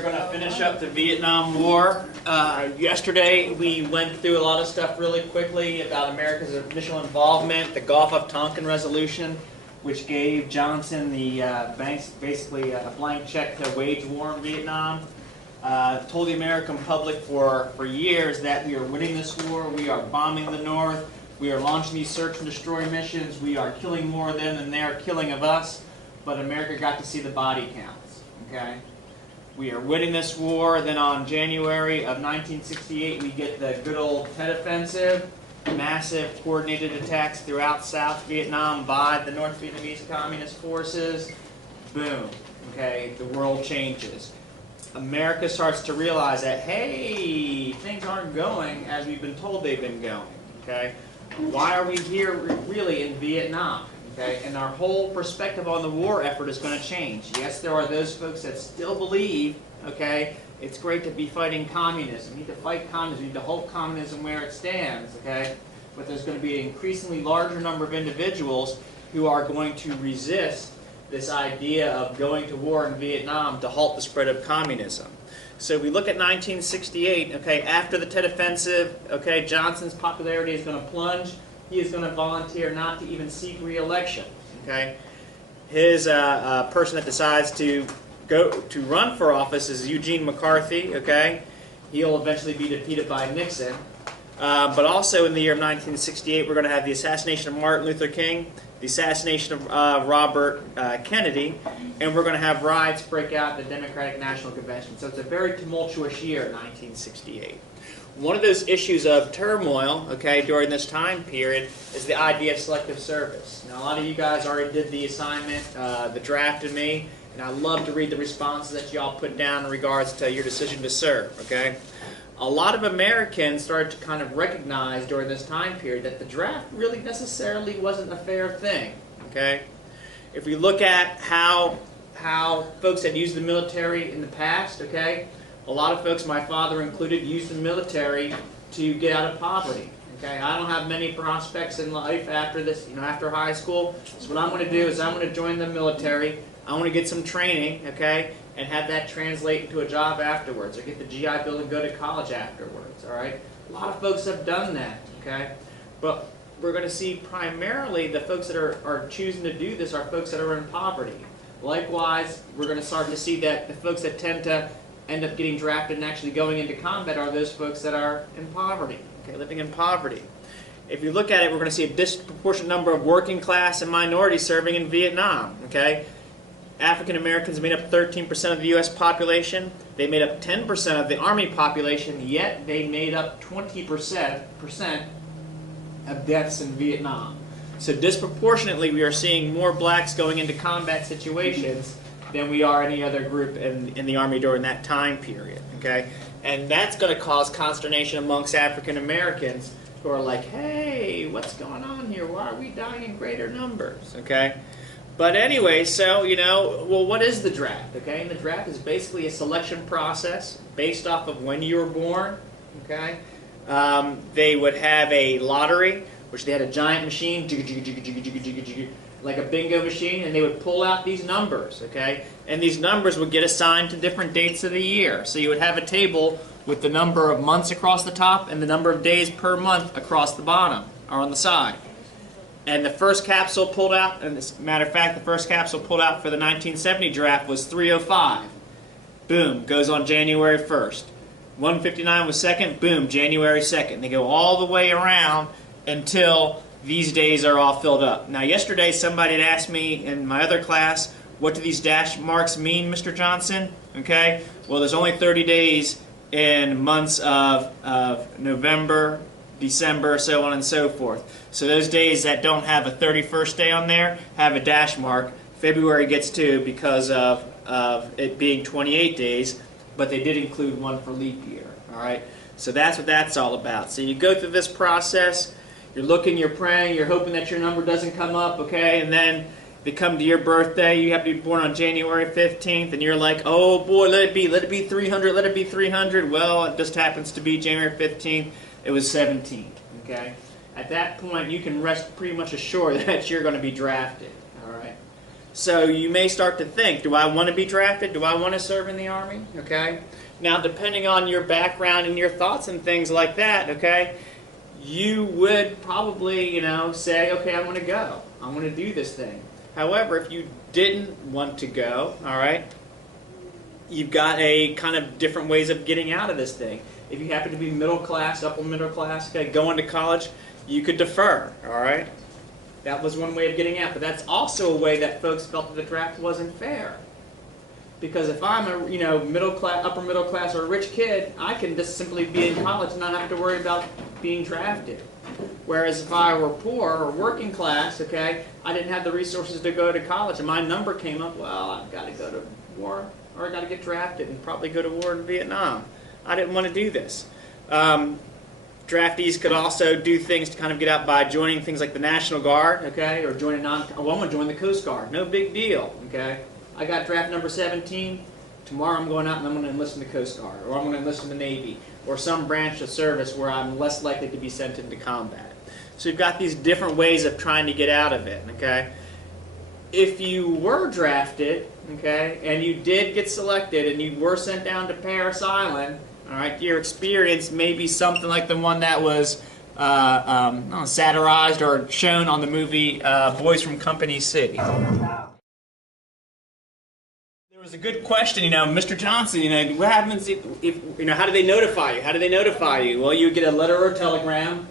are going to finish up the Vietnam War. Yesterday we went through a lot of stuff really quickly about America's initial involvement, the Gulf of Tonkin Resolution, which gave Johnson the basically a blank check to wage war in Vietnam. Told the American public for years that we are winning this war, we are bombing the North, we are launching these search and destroy missions, we are killing more of them than they are killing of us, but America got to see the body counts. Okay? We are winning this war. Then on January of 1968, we get the good old Tet Offensive, massive coordinated attacks throughout South Vietnam by the North Vietnamese Communist forces. Boom. Okay, the world changes. America starts to realize that, hey, things aren't going as we've been told they've been going. Okay, why are we here really in Vietnam? Okay, and our whole perspective on the war effort is going to change. Yes, there are those folks that still believe, okay, it's great to be fighting communism. You need to fight communism. You need to hold communism where it stands, okay? But there's going to be an increasingly larger number of individuals who are going to resist this idea of going to war in Vietnam to halt the spread of communism. So we look at 1968, okay, after the Tet Offensive, okay, Johnson's popularity is going to plunge. He is going to volunteer not to even seek re-election. Okay, his person that decides to go to run for office is Eugene McCarthy. Okay, he'll eventually be defeated by Nixon. But also in the year of 1968, we're going to have the assassination of Martin Luther King, the assassination of Robert Kennedy, and we're going to have riots break out at the Democratic National Convention. So it's a very tumultuous year, 1968. One of those issues of turmoil, okay, during this time period is the idea of selective service. Now, a lot of you guys already did the assignment, the draft of me, and I love to read the responses that y'all put down in regards to your decision to serve, okay? A lot of Americans started to kind of recognize during this time period that the draft really necessarily wasn't a fair thing, okay? If we look at how folks had used the military in the past, okay, a lot of folks, my father included, used the military to get out of poverty. Okay, I don't have many prospects in life after this, after high school. So what I'm going to do is I'm going to join the military. I want to get some training, okay, and have that translate into a job afterwards, or get the GI Bill and go to college afterwards. All right, a lot of folks have done that. Okay, but we're going to see primarily the folks that are choosing to do this are folks that are in poverty. Likewise, we're going to start to see that the folks that tend to end up getting drafted and actually going into combat are those folks that are in poverty, okay, living in poverty. If you look at it, we're going to see a disproportionate number of working class and minorities serving in Vietnam, okay? African Americans made up 13% of the U.S. population. They made up 10% of the Army population, yet they made up 20% of deaths in Vietnam. So disproportionately, we are seeing more blacks going into combat situations than we are any other group in the Army during that time period, okay? And that's going to cause consternation amongst African Americans who are like, hey, what's going on here? Why are we dying in greater numbers, okay? But anyway, so, well, what is the draft, okay? And the draft is basically a selection process based off of when you were born, okay? They would have a lottery, which they had a giant machine, like a bingo machine, and they would pull out these numbers, okay? And these numbers would get assigned to different dates of the year. So you would have a table with the number of months across the top and the number of days per month across the bottom, or on the side. And the first capsule pulled out, and as a matter of fact, the first capsule pulled out for the 1970 draft was 305. Boom, goes on January 1st. 159 was second, boom, January 2nd. They go all the way around until these days are all filled up. Now, yesterday somebody had asked me in my other class, what do these dash marks mean, Mr. Johnson? Okay, well, there's only 30 days in months of November, December, so on and so forth. So those days that don't have a 31st day on there have a dash mark. February gets 2 because of it being 28 days, but they did include one for leap year. All right, so that's what that's all about. So you go through this process. You're looking, you're praying, you're hoping that your number doesn't come up, okay? And then they come to your birthday, you have to be born on January 15th, and you're like, oh boy, let it be 300, let it be 300. Well, it just happens to be January 15th, it was 17th, okay? At that point, you can rest pretty much assured that you're going to be drafted, all right? So you may start to think, do I want to be drafted? Do I want to serve in the Army? Okay. Now, depending on your background and your thoughts and things like that, okay, you would probably, say, okay, I want to go. I want to do this thing. However, if you didn't want to go, all right, you've got a kind of different ways of getting out of this thing. If you happen to be middle class, upper middle class, okay, going to college, you could defer, all right? That was one way of getting out, but that's also a way that folks felt that the draft wasn't fair. Because if I'm a middle class, upper middle class, or a rich kid, I can just simply be in college and not have to worry about being drafted. Whereas if I were poor or working class, okay, I didn't have the resources to go to college, and my number came up, well, I've got to go to war, or I've got to get drafted and probably go to war in Vietnam. I didn't want to do this. Draftees could also do things to kind of get out by joining things like the National Guard, okay, or joining I'm going to join the Coast Guard. No big deal, okay. I got draft number 17. Tomorrow I'm going out and I'm going to enlist in the Coast Guard, or I'm going to enlist in the Navy, or some branch of service where I'm less likely to be sent into combat. So you've got these different ways of trying to get out of it, okay. If you were drafted, okay, and you did get selected and you were sent down to Parris Island, all right, your experience may be something like the one that was satirized or shown on the movie Boys from Company City. There was a good question, Mr. Johnson, what happens if how do they notify you? How do they notify you? Well, you get a letter or a telegram,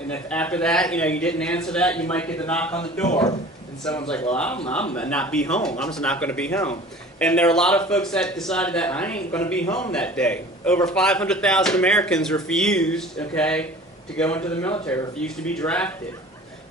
and if after that, you didn't answer that, you might get the knock on the door. And someone's like, well, I'm not be home. I'm just not going to be home. And there are a lot of folks that decided that I ain't going to be home that day. Over 500,000 Americans refused, okay, to go into the military, refused to be drafted.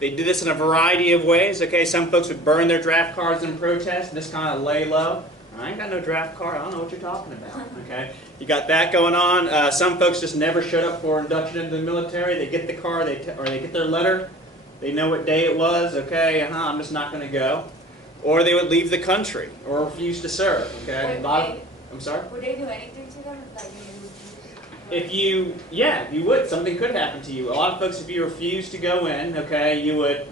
They did this in a variety of ways, okay. Some folks would burn their draft cards in protest and just kind of lay low. I ain't got no draft card. I don't know what you're talking about, okay. You got that going on. Some folks just never showed up for induction into the military. They get the card, or they get their letter. They know what day it was, okay, I'm just not going to go. Or they would leave the country or refuse to serve, okay. I'm sorry? Would they do anything to them? You would. Something could happen to you. A lot of folks, if you refuse to go in, okay, you would,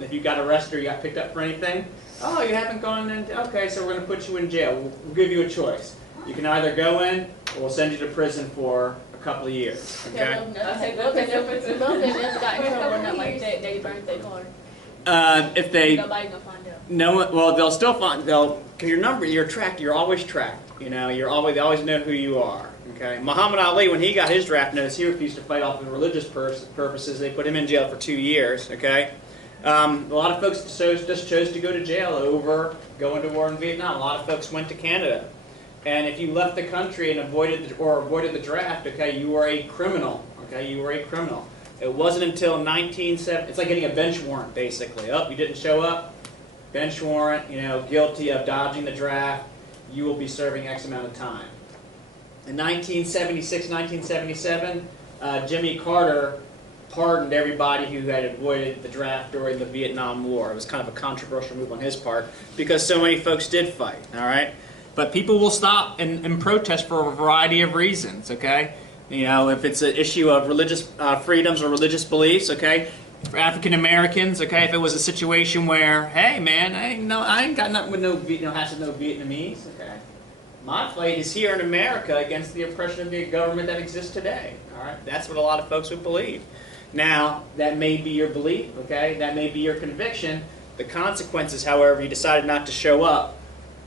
if you got arrested or you got picked up for anything, oh, you haven't gone in, okay, so we're going to put you in jail. We'll give you a choice. You can either go in, or we'll send you to prison for a couple of years, okay? If they, nobody's gonna find out. no, well, they'll still find, because your number, you're tracked, you're always tracked, they always know who you are, okay? Muhammad Ali, when he got his draft notice, he refused to fight off for religious purposes. They put him in jail for 2 years, okay? A lot of folks just chose to go to jail over going to war in Vietnam. A lot of folks went to Canada. And if you left the country and avoided the draft, okay, you were a criminal, okay? You were a criminal. It wasn't until 1970, it's like getting a bench warrant, basically. Oh, you didn't show up, bench warrant, guilty of dodging the draft, you will be serving X amount of time. In 1976, 1977, Jimmy Carter pardoned everybody who had avoided the draft during the Vietnam War. It was kind of a controversial move on his part because so many folks did fight, all right? But people will stop and protest for a variety of reasons, okay? If it's an issue of religious freedoms or religious beliefs, okay? For African Americans, okay, if it was a situation where, hey man, I ain't got nothing with no Vietnamese, okay? My fight is here in America against the oppression of the government that exists today, all right? That's what a lot of folks would believe. Now, that may be your belief, okay? That may be your conviction. The consequences, however, you decided not to show up,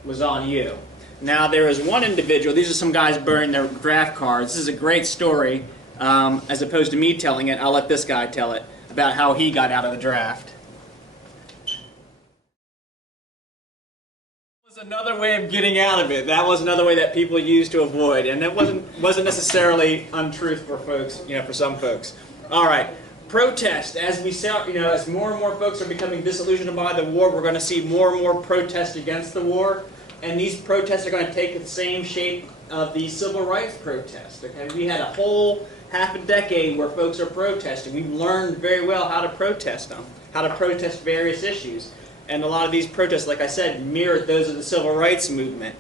was on you. Now, there is one individual, these are some guys burning their draft cards. This is a great story, as opposed to me telling it. I'll let this guy tell it, about how he got out of the draft. That was another way of getting out of it. That was another way that people used to avoid, and it wasn't necessarily untruth for folks, for some folks. All right. Protest. As we saw, as more and more folks are becoming disillusioned by the war, we're going to see more and more protests against the war. And these protests are going to take the same shape of the civil rights protest. Okay? We had a whole half a decade where folks are protesting. We've learned very well how to protest them, how to protest various issues. And a lot of these protests, like I said, mirrored those of the civil rights movement.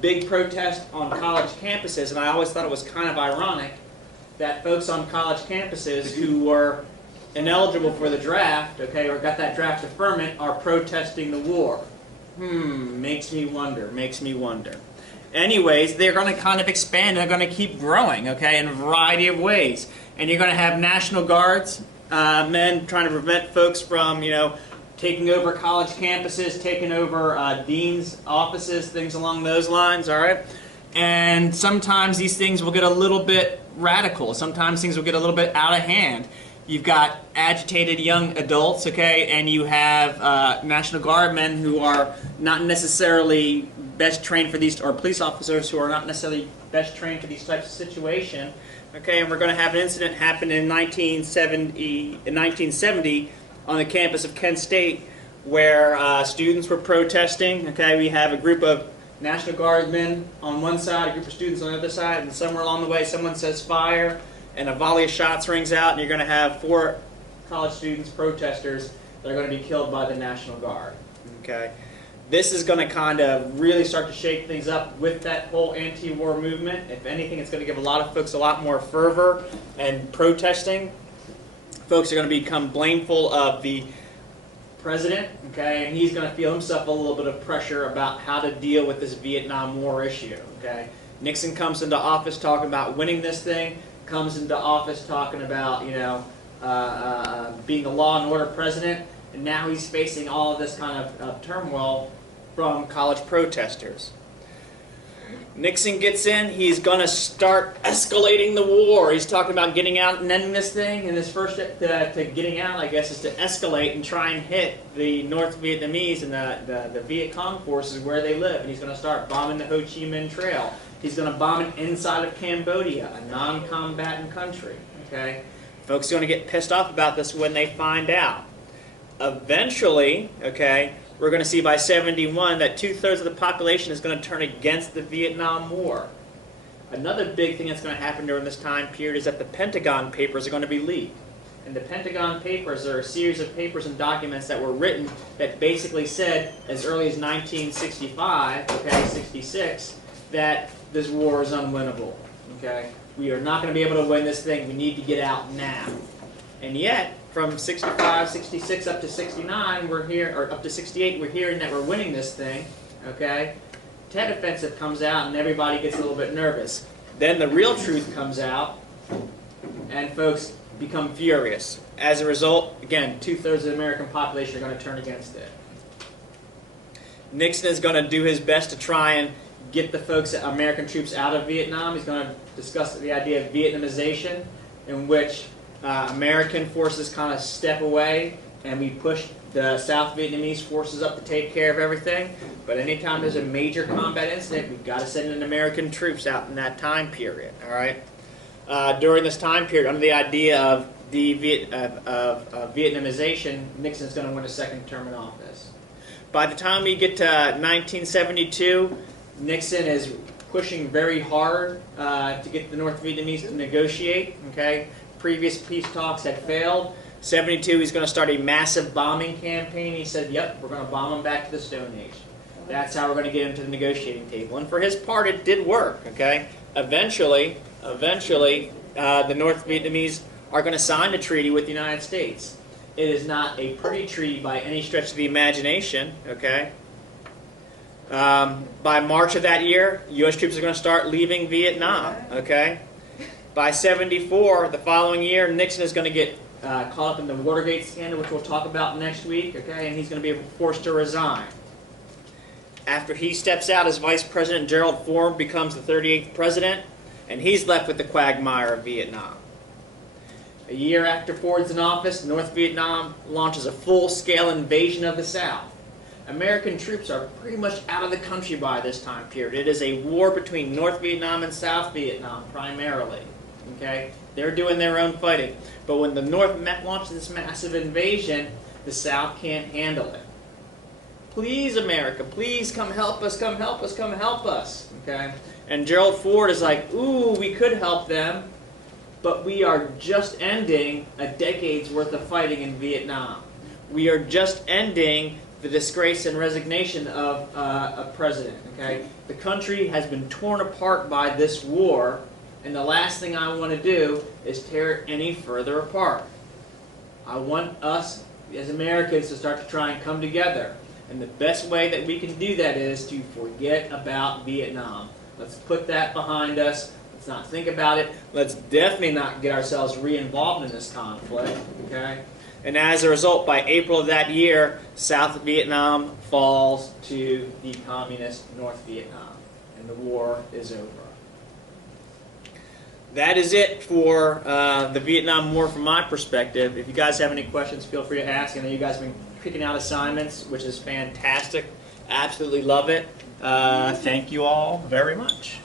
Big protest on college campuses, and I always thought it was kind of ironic that folks on college campuses who were ineligible for the draft, okay, or got that draft deferment, are protesting the war. Makes me wonder, makes me wonder. Anyways, they're going to kind of expand. They're going to keep growing, okay, in a variety of ways. And you're going to have National Guards, men trying to prevent folks from, taking over college campuses, taking over dean's offices, things along those lines, all right? And sometimes these things will get a little bit radical. Sometimes things will get a little bit out of hand. You've got agitated young adults, okay, and you have National Guard men who are not necessarily best trained for these, or police officers who are not necessarily best trained for these types of situations, okay, and we're going to have an incident happen in 1970 on the campus of Kent State where students were protesting, okay, we have a group of National Guardsmen on one side, a group of students on the other side, and somewhere along the way someone says fire, and a volley of shots rings out, and you're going to have 4 college students, protesters, that are going to be killed by the National Guard. Okay, this is going to kind of really start to shake things up with that whole anti-war movement. If anything, it's going to give a lot of folks a lot more fervor and protesting. Folks are going to become blameful of the president, okay, and he's going to feel himself a little bit of pressure about how to deal with this Vietnam War issue. Okay, Nixon comes into office talking about winning this thing. Comes into office talking about, being a law and order president, and now he's facing all of this kind of turmoil from college protesters. Nixon gets in, he's going to start escalating the war. He's talking about getting out and ending this thing, and his first step to getting out, I guess, is to escalate and try and hit the North Vietnamese and the Viet Cong forces where they live, and he's going to start bombing the Ho Chi Minh Trail. He's going to bomb it inside of Cambodia, a non-combatant country. Okay, folks are going to get pissed off about this when they find out. Eventually, okay, we're going to see by 71 that 2/3 of the population is going to turn against the Vietnam War. Another big thing that's going to happen during this time period is that the Pentagon Papers are going to be leaked. And the Pentagon Papers are a series of papers and documents that were written that basically said, as early as 1965, okay, 66, that this war is unwinnable. Okay, we are not going to be able to win this thing. We need to get out now. And yet, from 65, 66 up to 69, we're here, or up to 68, we're hearing that we're winning this thing. Okay, Tet Offensive comes out, and everybody gets a little bit nervous. Then the real truth comes out, and folks become furious. As a result, again, 2/3 of the American population are going to turn against it. Nixon is going to do his best to try and get the folks, American troops, out of Vietnam. He's going to discuss the idea of Vietnamization, in which American forces kind of step away and we push the South Vietnamese forces up to take care of everything. But anytime there's a major combat incident, we've got to send in American troops out in that time period. All right. During this time period, under the idea of Vietnamization, Nixon's going to win a second term in office. By the time we get to 1972, Nixon is pushing very hard to get the North Vietnamese to negotiate. Okay, previous peace talks had failed. 72, he's going to start a massive bombing campaign. He said, "Yep, we're going to bomb them back to the Stone Age. That's how we're going to get him to the negotiating table." And for his part, it did work. Okay, eventually, the North Vietnamese are going to sign a treaty with the United States. It is not a pretty treaty by any stretch of the imagination. Okay. By March of that year, U.S. troops are going to start leaving Vietnam. Okay. By 74, the following year, Nixon is going to get caught up in the Watergate scandal, which we'll talk about next week. Okay, and he's going to be forced to resign. After he steps out as Vice President, Gerald Ford becomes the 38th president, and he's left with the quagmire of Vietnam. A year after Ford's in office, North Vietnam launches a full-scale invasion of the South. American troops are pretty much out of the country by this time period. It is a war between North Vietnam and South Vietnam, primarily. Okay? They're doing their own fighting. But when the North launches this massive invasion, the South can't handle it. Please, America, please come help us, come help us, come help us. Okay? And Gerald Ford is like, ooh, we could help them, but we are just ending a decade's worth of fighting in Vietnam. We are just ending the disgrace and resignation of a president. Okay? The country has been torn apart by this war, and the last thing I want to do is tear it any further apart. I want us as Americans to start to try and come together. And the best way that we can do that is to forget about Vietnam. Let's put that behind us. Let's not think about it. Let's definitely not get ourselves re-involved in this conflict. Okay? And as a result, by April of that year, South Vietnam falls to the communist North Vietnam. And the war is over. That is it for the Vietnam War from my perspective. If you guys have any questions, feel free to ask. I know you guys have been picking out assignments, which is fantastic. Absolutely love it. Thank you all very much.